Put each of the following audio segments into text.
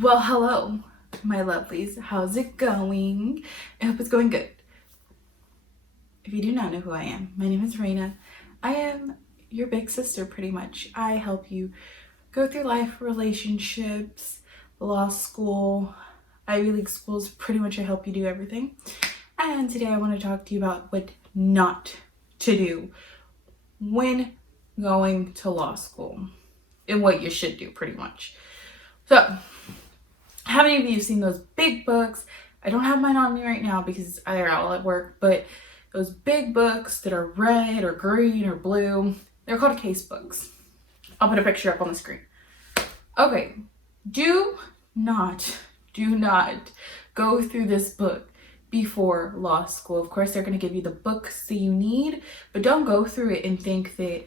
Well, hello, my lovelies. How's it going? I hope it's going good. If you do not know who I am, my name is Reyna. I am your big sister, pretty much. I help you go through life, relationships, law school, Ivy League schools. Pretty much I help you do everything. And today I want to talk to you about what not to do when going to law school and what you should do, pretty much. So, how many of you have seen those big books? I don't have mine on me right now because they're all at work, but those big books that are red or green or blue, they're called case books. I'll put a picture up on the screen. Okay, do not go through this book before law school. Of course, they're going to give you the books that you need, but don't go through it and think that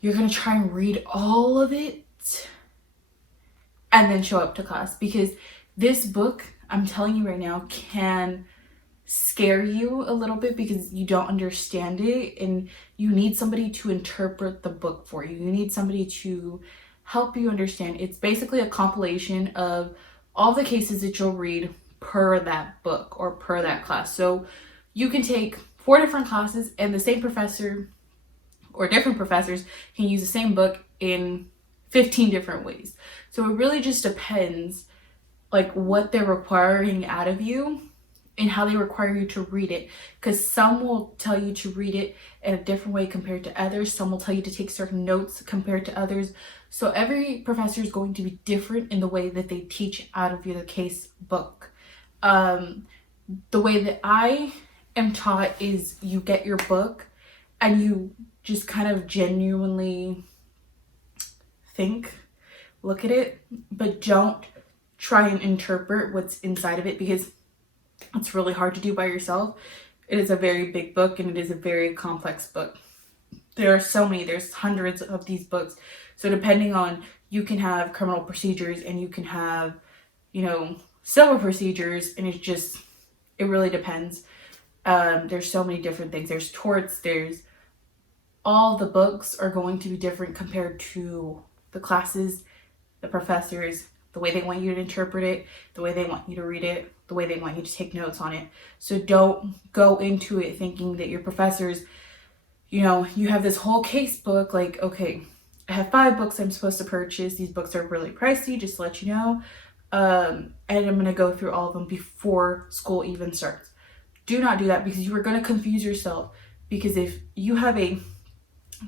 you're going to try and read all of it and then show up to class, because this book, I'm telling you right now, can scare you a little bit because you don't understand it and you need somebody to interpret the book for you. You need somebody to help you understand. It's basically a compilation of all the cases that you'll read per that book or per that class. So you can take 4 different classes and the same professor or different professors can use the same book in 15 different ways. So it really just depends like what they're requiring out of you and how they require you to read it, because some will tell you to read it in a different way compared to others. Some will tell you to take certain notes compared to others. So every professor is going to be different in the way that they teach out of the case book. The way that I am taught is you get your book and you just kind of genuinely look at it, but don't try and interpret what's inside of it because it's really hard to do by yourself. It is a very big book and it is a very complex book. There are so many, there's hundreds of these books. So depending on, you can have criminal procedures and you can have, civil procedures, and it really depends. There's so many different things. There's torts, all the books are going to be different compared to the classes, the professors, the way they want you to interpret it, the way they want you to read it, the way they want you to take notes on it. So don't go into it thinking that your professors, you have this whole case book, like, okay, I have 5 books I'm supposed to purchase. These books are really pricey, just to let you know. And I'm going to go through all of them before school even starts. Do not do that because you are going to confuse yourself. Because if you have a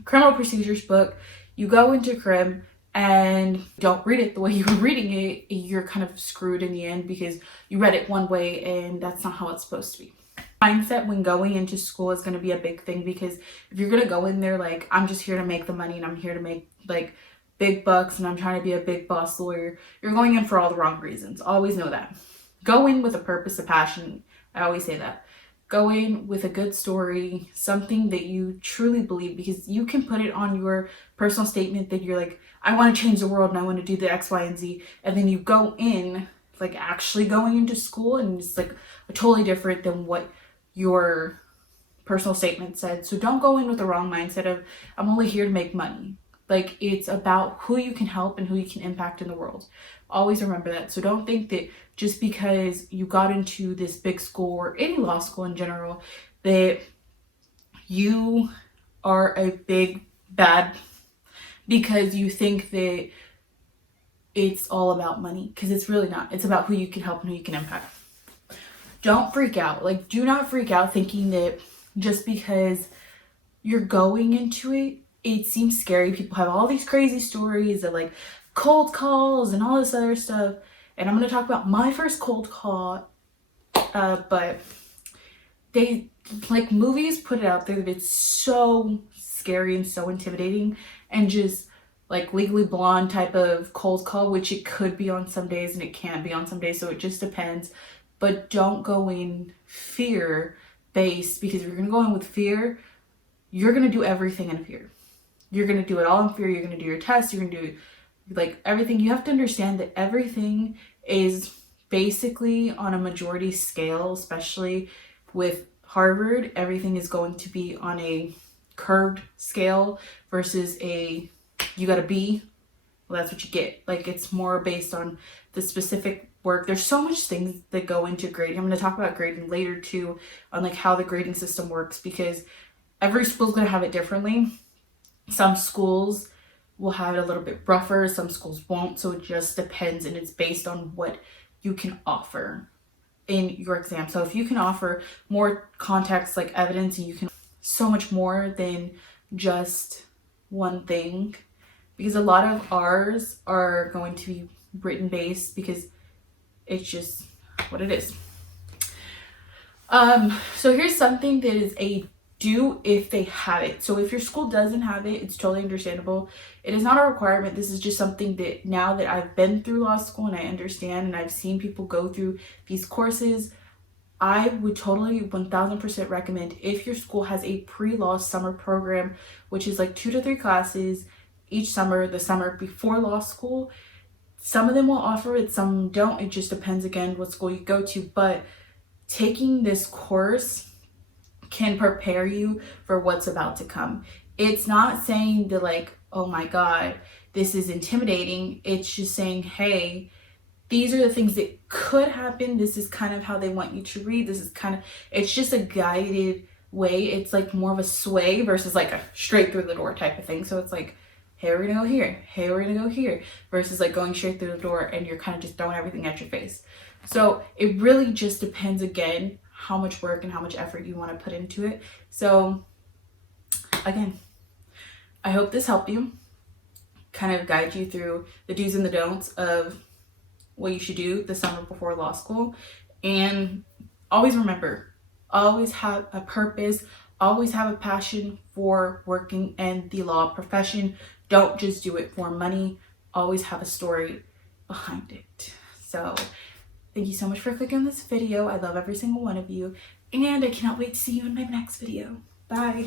criminal procedures book, you go into crim and don't read it the way you were reading it, you're kind of screwed in the end because you read it one way and that's not how it's supposed to be. Mindset when going into school is going to be a big thing, because if you're going to go in there like, I'm just here to make the money and I'm here to make like big bucks and I'm trying to be a big boss lawyer, you're going in for all the wrong reasons. Always know that. Go in with a purpose, a passion. I always say that. Go in with a good story, something that you truly believe, because you can put it on your personal statement that you're like, I want to change the world and I want to do the X, Y, and Z. And then you go in, like actually going into school, and it's like totally different than what your personal statement said. So don't go in with the wrong mindset of, I'm only here to make money. Like, it's about who you can help and who you can impact in the world. Always remember that. So don't think that just because you got into this big school or any law school in general that you are a big bad because you think that it's all about money, because it's really not. It's about who you can help and who you can impact. Don't freak out. Like, do not freak out thinking that just because you're going into it, it seems scary. People have all these crazy stories of like cold calls and all this other stuff. And I'm going to talk about my first cold call. But they, like, movies put it out there that it's so scary and so intimidating, and just like Legally Blonde type of cold call, which it could be on some days and it can't be on some days. So it just depends. But don't go in fear based, because if you're going to go in with fear, you're going to do everything in fear. You're going to do it all in fear. You're going to do your tests. You're going to do like everything. You have to understand that everything is basically on a majority scale, especially with Harvard. Everything is going to be on a curved scale versus you got a B well, that's what you get. Like, it's more based on the specific work. There's so much things that go into grading. I'm going to talk about grading later too, on like how the grading system works, because every school's going to have it differently. Some schools will have it a little bit rougher, some schools won't. So it just depends, and it's based on what you can offer in your exam. So if you can offer more context, like evidence, and you can so much more than just one thing, because a lot of ours are going to be written based, because it's just what it is. So here's something that is a do if they have it. So if your school doesn't have it, it's totally understandable. It is not a requirement. This is just something that, now that I've been through law school and I understand and I've seen people go through these courses, I would totally 1000% recommend, if your school has a pre-law summer program, which is like 2 to 3 classes each summer, the summer before law school. Some of them will offer it, some don't. It just depends, again, what school you go to. But taking this course can prepare you for what's about to come. It's not saying that like, oh my God, this is intimidating. It's just saying, hey, these are the things that could happen. This is kind of how they want you to read. This is kind of, it's just a guided way. It's like more of a sway versus like a straight through the door type of thing. So it's like, hey, we're gonna go here. Hey, we're gonna go here. Versus like going straight through the door and you're kind of just throwing everything at your face. So it really just depends, again, how much work and how much effort you want to put into it. So again, I hope this helped you kind of guide you through the do's and the don'ts of what you should do the summer before law school. And always remember, always have a purpose, always have a passion for working in the law profession. Don't just do it for money. Always have a story behind it. So thank you so much for clicking on this video. I love every single one of you, and I cannot wait to see you in my next video. Bye.